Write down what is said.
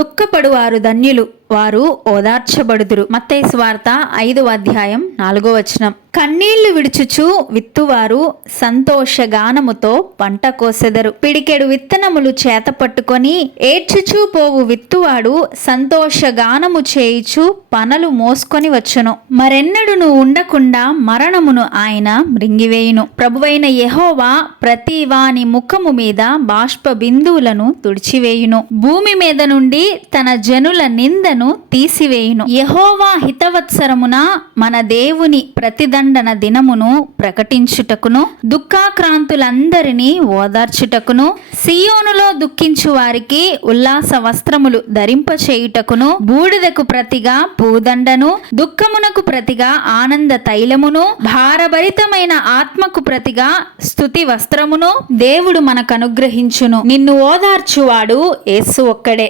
దుఃఖపడువారు ధన్యులు, వారు ఓదార్చబడుదురు. మత్తయి సువార్త 5:4. కన్నీళ్లు విడుచుచు విత్తువారు సంతోషగానముతో పంట కోసెదరు. పిడికెడు విత్తనములు చేత పట్టుకొని ఏడ్చుచూ పోవు విత్తువాడు సంతోషగానము చేయుచు పనలు మోసుకొని వచ్చును. మరెన్నడును ఉండకుండా మరణమును ఆయన మృంగివేయును. ప్రభువైన యెహోవా ప్రతి వాని ముఖము మీద బాష్ప బిందువులను తుడిచివేయును. భూమి మీద నుండి తన జనుల నిందను తీసివేయును. యెహోవా హితవత్సరమున మన దేవుని ప్రతిదండన దినమును ప్రకటించుటకును, దుఃఖాక్రాంతులందరినీ ఓదార్చుటకును, సియోనులో దుఃఖించు వారికి ఉల్లాస వస్త్రములు ధరింపచేయుటకును, బూడిదకు ప్రతిగా పూదండను, దుఃఖమునకు ప్రతిగా ఆనంద తైలమును, భారభరితమైన ఆత్మకు ప్రతిగా స్తుతి వస్త్రమును దేవుడు మనకు అనుగ్రహించును. నిన్ను ఓదార్చువాడు యేసు ఒక్కడే.